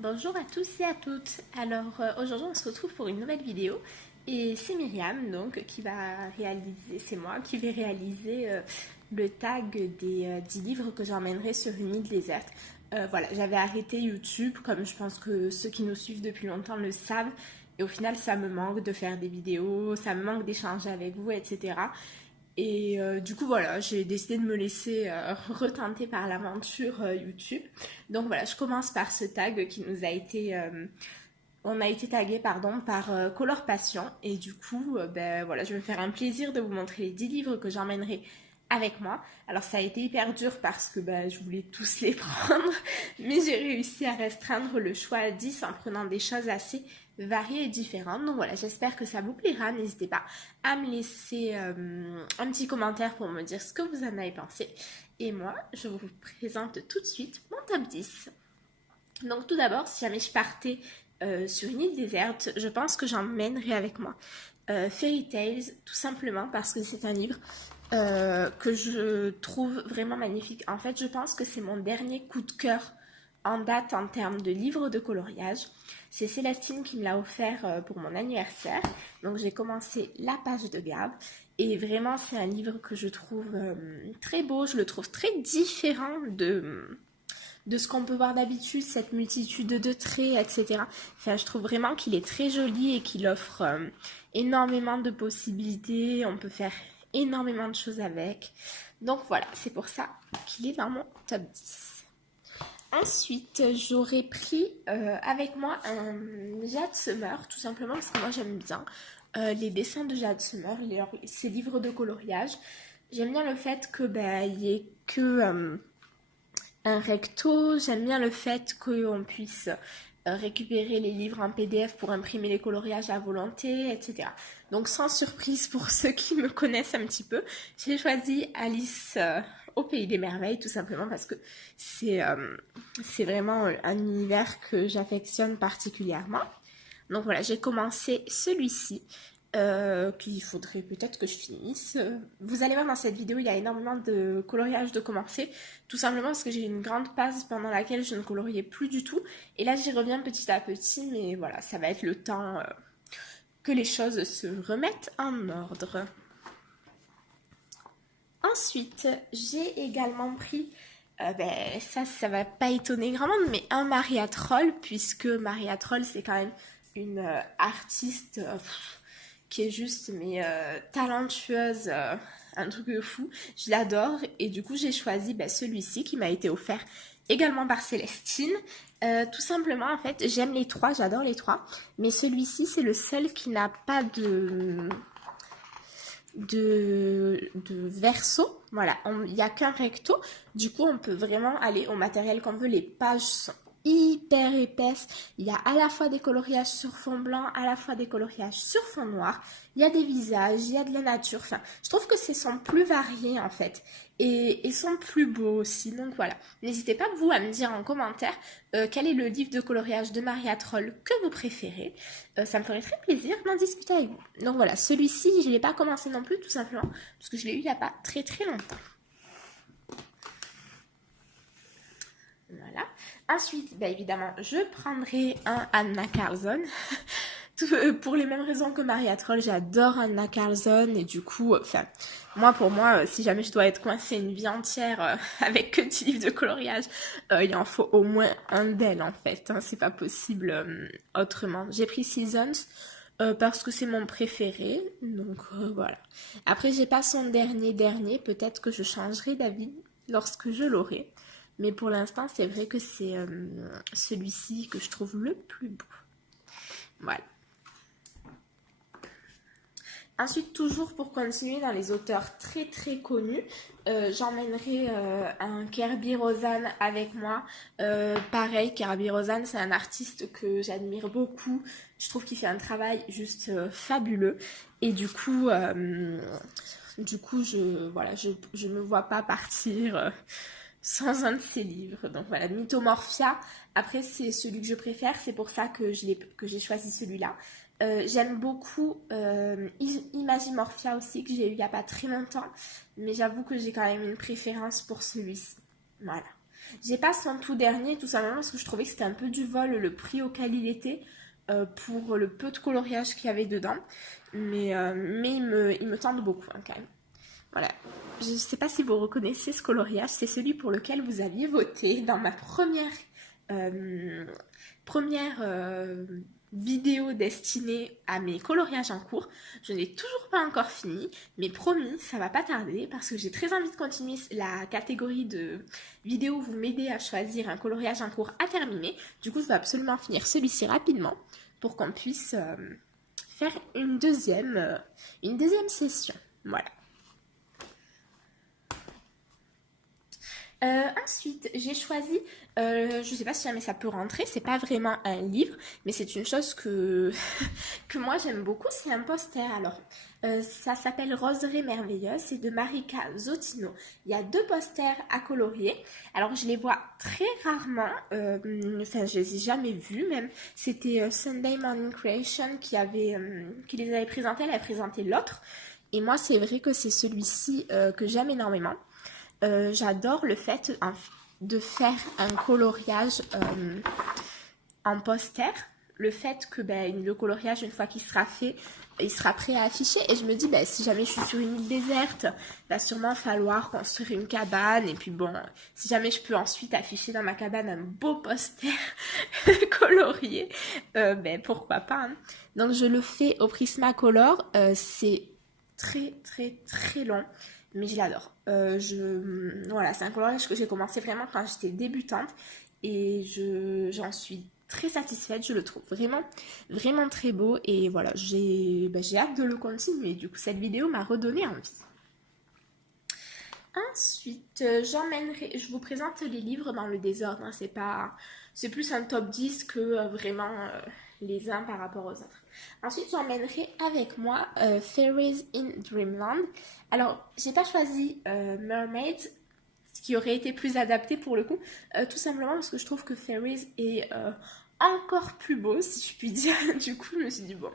Bonjour à tous et à toutes. Alors aujourd'hui on se retrouve pour une nouvelle vidéo et c'est Myriam donc qui va réaliser, c'est moi qui vais réaliser le tag des 10 livres que j'emmènerai sur une île déserte. Voilà, j'avais arrêté YouTube comme je pense que ceux qui nous suivent depuis longtemps le savent et au final ça me manque de faire des vidéos, ça me manque d'échanger avec vous, etc. Et du coup, voilà, j'ai décidé de me laisser retenter par l'aventure YouTube. Donc voilà, je commence par ce tag qui nous a été... on a été tagué pardon, par Color Passion. Et du coup, ben, voilà, je vais me faire un plaisir de vous montrer les 10 livres que j'emmènerai avec moi. Alors ça a été hyper dur parce que ben, je voulais tous les prendre, mais j'ai réussi à restreindre le choix à 10 en prenant des choses assez variées et différentes. Donc voilà, j'espère que ça vous plaira. N'hésitez pas à me laisser un petit commentaire pour me dire ce que vous en avez pensé. Et moi, je vous présente tout de suite mon top 10. Donc tout d'abord, si jamais je partais sur une île déserte, je pense que j'emmènerais avec moi Fairy Tales, tout simplement parce que c'est un livre que je trouve vraiment magnifique. En fait, je pense que c'est mon dernier coup de cœur en date en termes de livres de coloriage. C'est Célestine qui me l'a offert pour mon anniversaire. Donc j'ai commencé la page de garde. Et vraiment, c'est un livre que je trouve très beau. Je le trouve très différent de ce qu'on peut voir d'habitude, cette multitude de traits, etc. Enfin, je trouve vraiment qu'il est très joli et qu'il offre énormément de possibilités. On peut faire énormément de choses avec. Donc voilà, c'est pour ça qu'il est dans mon top 10. Ensuite, j'aurais pris avec moi un Jade Summer, tout simplement parce que moi j'aime bien les dessins de Jade Summer, ses livres de coloriage. J'aime bien le fait que il y ait que un recto. J'aime bien le fait qu'on puisse récupérer les livres en PDF pour imprimer les coloriages à volonté, etc. Donc sans surprise pour ceux qui me connaissent un petit peu, j'ai choisi Alice au Pays des Merveilles, tout simplement parce que c'est vraiment un univers que j'affectionne particulièrement. Donc voilà, j'ai commencé celui-ci. Qu'il faudrait peut-être que je finisse. Vous allez voir dans cette vidéo, il y a énormément de coloriage de commencer, tout simplement parce que j'ai eu une grande phase pendant laquelle je ne coloriais plus du tout. Et là, j'y reviens petit à petit, mais voilà, ça va être le temps que les choses se remettent en ordre. Ensuite, j'ai également pris, ça va pas étonner grand monde, mais un Maria Troll, puisque Maria Troll, c'est quand même une artiste qui est juste talentueuse, un truc de fou. Je l'adore et du coup j'ai choisi celui-ci qui m'a été offert également par Célestine. Tout simplement en fait j'aime les trois, j'adore les trois, mais celui-ci c'est le seul qui n'a pas de verso. Voilà, il n'y a qu'un recto. Du coup, on peut vraiment aller au matériel qu'on veut. Les pages sont hyper épaisses. Il y a à la fois des coloriages sur fond blanc, à la fois des coloriages sur fond noir. Il y a des visages, il y a de la nature. Enfin, je trouve que c'est sont plus variés en fait. Et sont plus beaux aussi. Donc voilà. N'hésitez pas vous à me dire en commentaire quel est le livre de coloriage de Maria Troll que vous préférez. Ça me ferait très plaisir d'en discuter avec vous. Donc voilà, celui-ci, je ne l'ai pas commencé non plus, tout simplement, parce que je l'ai eu il n'y a pas très très longtemps. Voilà. Ensuite, évidemment, je prendrai un Anna Carlson. Pour les mêmes raisons que Maria Troll, j'adore Anna Carlson et du coup, pour moi, si jamais je dois être coincée une vie entière avec que 10 livres de coloriage, il en faut au moins un d'elle en fait, hein, c'est pas possible autrement. J'ai pris Seasons parce que c'est mon préféré, donc voilà. Après, j'ai pas son dernier, peut-être que je changerai d'avis lorsque je l'aurai. Mais pour l'instant, c'est vrai que c'est celui-ci que je trouve le plus beau. Voilà. Ensuite, toujours pour continuer dans les auteurs très très connus, j'emmènerai un Kerby Rosan avec moi. Pareil, Kerby Rosan, c'est un artiste que j'admire beaucoup. Je trouve qu'il fait un travail juste fabuleux. Et je me vois pas partir sans un de ses livres. Donc voilà, Mythomorphia. Après, c'est celui que je préfère. C'est pour ça que j'ai choisi celui-là. J'aime beaucoup Imagimorphia aussi, que j'ai eu il n'y a pas très longtemps, mais j'avoue que j'ai quand même une préférence pour celui-ci. Voilà. J'ai pas son tout dernier, tout simplement parce que je trouvais que c'était un peu du vol le prix auquel il était pour le peu de coloriage qu'il y avait dedans. Mais il me tente beaucoup quand même. Voilà. Je ne sais pas si vous reconnaissez ce coloriage, c'est celui pour lequel vous aviez voté dans ma euh, première vidéo destinée à mes coloriages en cours. Je n'ai toujours pas encore fini, mais promis, ça va pas tarder parce que j'ai très envie de continuer la catégorie de vidéos où vous m'aidez à choisir un coloriage en cours à terminer. Du coup, je vais absolument finir celui-ci rapidement pour qu'on puisse faire une deuxième session. Voilà. Ensuite, j'ai choisi, je sais pas si jamais ça peut rentrer, c'est pas vraiment un livre, mais c'est une chose que moi j'aime beaucoup, c'est un poster. Alors, ça s'appelle Roseraie merveilleuse, c'est de Marika Zotino. Il y a 2 posters à colorier. Alors, je les vois très rarement, enfin, je les ai jamais vus même. C'était Sunday Morning Creation qui les avait présentés, elle a présenté l'autre. Et moi, c'est vrai que c'est celui-ci que j'aime énormément. J'adore le fait de faire un coloriage en poster. Le fait que le coloriage, une fois qu'il sera fait, il sera prêt à afficher. Et je me dis, si jamais je suis sur une île déserte, il va sûrement falloir construire une cabane. Et puis bon, si jamais je peux ensuite afficher dans ma cabane un beau poster colorié, pourquoi pas. Hein. Donc je le fais au Prismacolor. C'est très très très long. Mais je l'adore. Voilà, c'est un coloriage que j'ai commencé vraiment quand j'étais débutante et j'en suis très satisfaite. Je le trouve vraiment, vraiment très beau et voilà, j'ai hâte de le continuer. Du coup, cette vidéo m'a redonné envie. Ensuite, je vous présente les livres dans le désordre. Hein, c'est plus un top 10 que vraiment les uns par rapport aux autres. Ensuite, j'emmènerai avec moi Fairies in Dreamland. Alors, j'ai pas choisi Mermaids, ce qui aurait été plus adapté pour le coup, tout simplement parce que je trouve que Fairies est encore plus beau, si je puis dire. Du coup, je me suis dit bon.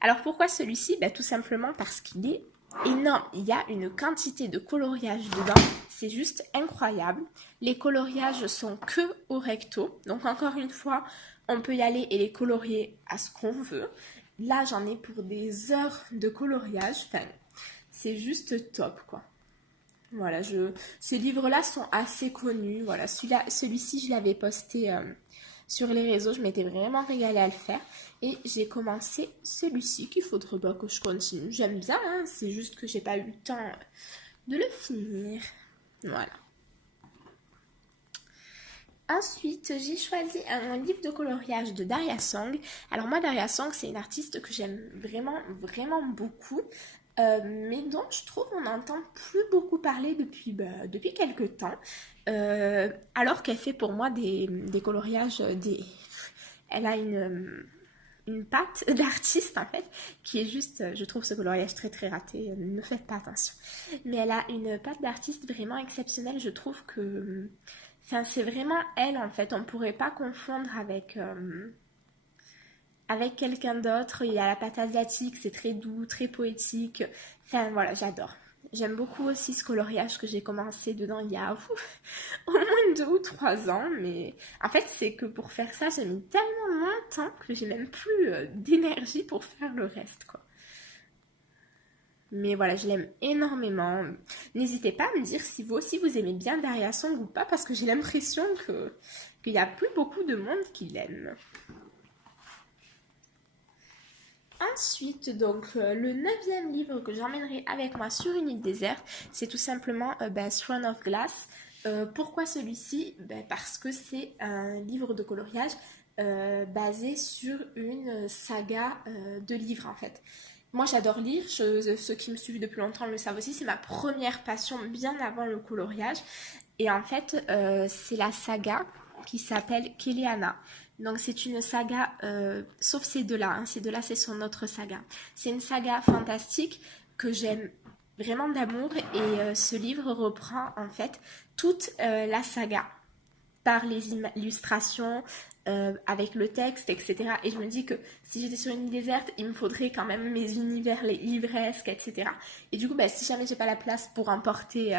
Alors, pourquoi celui-ci? Tout simplement parce qu'il est énorme. Il y a une quantité de coloriage dedans. C'est juste incroyable. Les coloriages sont que au recto. Donc, encore une fois, on peut y aller et les colorier à ce qu'on veut. Là, j'en ai pour des heures de coloriage. Enfin, c'est juste top, quoi. Voilà, ces livres-là sont assez connus. Voilà, celui-ci, je l'avais posté sur les réseaux. Je m'étais vraiment régalée à le faire. Et j'ai commencé celui-ci qu'il faudrait pas que je continue. J'aime bien, hein, c'est juste que j'ai pas eu le temps de le finir. Voilà. Ensuite, j'ai choisi un livre de coloriage de Daria Song. Alors moi, Daria Song, c'est une artiste que j'aime vraiment, vraiment beaucoup. Mais dont je trouve on n'entend plus beaucoup parler depuis quelques temps. Alors qu'elle fait pour moi des coloriages, elle a une patte d'artiste en fait, qui est juste, je trouve ce coloriage très très raté, ne faites pas attention. Mais elle a une patte d'artiste vraiment exceptionnelle, je trouve que... Enfin, c'est vraiment elle en fait, on ne pourrait pas confondre avec quelqu'un d'autre. Il y a la pâte asiatique, c'est très doux, très poétique. Enfin voilà, j'adore. J'aime beaucoup aussi ce coloriage que j'ai commencé dedans il y a au moins 2 ou 3 ans. Mais en fait, c'est que pour faire ça, j'ai mis tellement longtemps que j'ai même plus d'énergie pour faire le reste, quoi. Mais voilà, je l'aime énormément. N'hésitez pas à me dire si vous aussi vous aimez bien Daria Song ou pas, parce que j'ai l'impression qu'il n'y a plus beaucoup de monde qui l'aime. Ensuite, donc, le 9e livre que j'emmènerai avec moi sur une île déserte, c'est tout simplement Throne of Glass. Pourquoi celui-ci? Parce que c'est un livre de coloriage basé sur une saga de livres en fait. Moi j'adore lire, ceux qui me suivent depuis longtemps le savent aussi, c'est ma première passion bien avant le coloriage. Et en fait, c'est la saga qui s'appelle Keleana. Donc c'est une saga, sauf ces deux-là, hein, ces deux-là c'est son autre saga. C'est une saga fantastique que j'aime vraiment d'amour et ce livre reprend en fait toute la saga par les illustrations, avec le texte, etc. Et je me dis que si j'étais sur une île déserte, il me faudrait quand même mes univers, les livresques, etc. Et du coup, si jamais j'ai pas la place pour emporter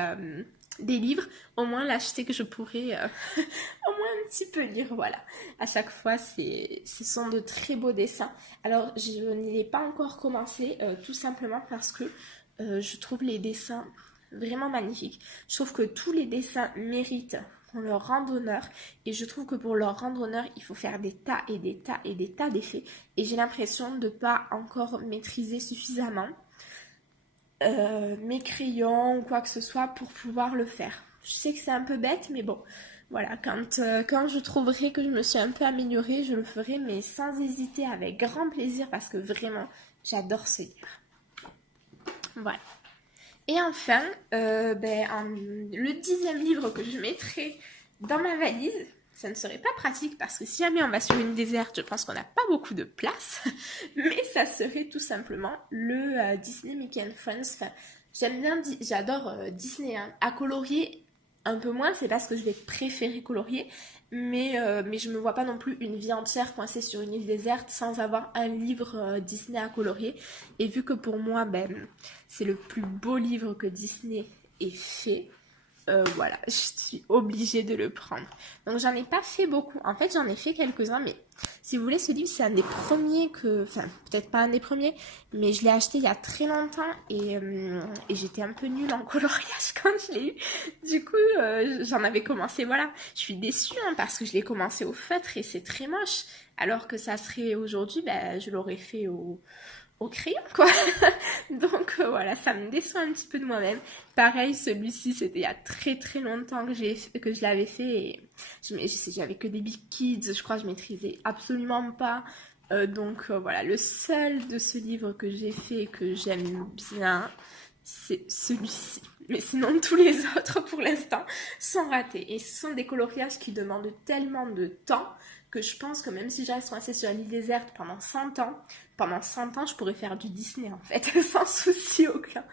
des livres, au moins là je sais que je pourrais au moins un petit peu lire, voilà. À chaque fois, ce sont de très beaux dessins. Alors, je ne l'ai pas encore commencé, tout simplement parce que je trouve les dessins vraiment magnifiques. Je trouve que tous les dessins méritent qu'on leur rende honneur. Et je trouve que pour leur rendre honneur, il faut faire des tas et des tas et des tas d'effets. Et j'ai l'impression de ne pas encore maîtriser suffisamment mes crayons ou quoi que ce soit pour pouvoir le faire. Je sais que c'est un peu bête, mais bon, voilà, quand je trouverai que je me suis un peu améliorée, je le ferai, mais sans hésiter, avec grand plaisir, parce que vraiment, j'adore ce livre. Voilà. Et enfin, le 10e livre que je mettrai dans ma valise, ça ne serait pas pratique parce que si jamais on va sur une déserte, je pense qu'on n'a pas beaucoup de place, mais ça serait tout simplement le Disney Mickey and Friends. Enfin, j'adore Disney, hein. À colorier un peu moins, c'est parce que je vais préférer colorier, mais je me vois pas non plus une vie entière coincée sur une île déserte sans avoir un livre Disney à colorier. Et vu que pour moi, c'est le plus beau livre que Disney ait fait, voilà, je suis obligée de le prendre. Donc j'en ai pas fait beaucoup. En fait, j'en ai fait quelques-uns, mais si vous voulez, ce livre, c'est un des premiers que... Enfin, peut-être pas un des premiers, mais je l'ai acheté il y a très longtemps et j'étais un peu nulle en coloriage quand je l'ai eu. Du coup, j'en avais commencé, voilà. Je suis déçue hein, parce que je l'ai commencé au feutre et c'est très moche. Alors que ça serait aujourd'hui, je l'aurais fait au crayon quoi. Donc voilà, ça me déçoit un petit peu de moi-même. Pareil, celui-ci c'était il y a très très longtemps que je l'avais fait et j'avais que des Big Kids, je crois que je maîtrisais absolument pas. Donc voilà, le seul de ce livre que j'ai fait et que j'aime bien, c'est celui-ci. Mais sinon tous les autres pour l'instant sont ratés et ce sont des coloriages qui demandent tellement de temps que je pense que même si je reste coincée sur l'île déserte pendant 100 ans, je pourrais faire du Disney en fait, sans souci aucun.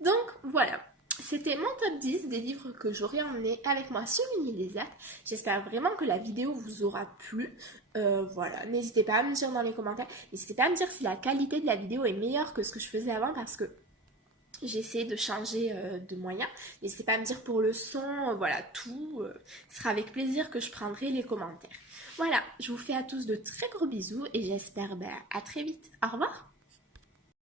Donc voilà, c'était mon top 10 des livres que j'aurais emmené avec moi sur une île déserte. J'espère vraiment que la vidéo vous aura plu. Voilà, n'hésitez pas à me dire dans les commentaires, n'hésitez pas à me dire si la qualité de la vidéo est meilleure que ce que je faisais avant parce que j'ai essayé de changer de moyens. N'hésitez pas à me dire pour le son, voilà, tout. Ce sera avec plaisir que je prendrai les commentaires. Voilà, je vous fais à tous de très gros bisous et j'espère à très vite. Au revoir!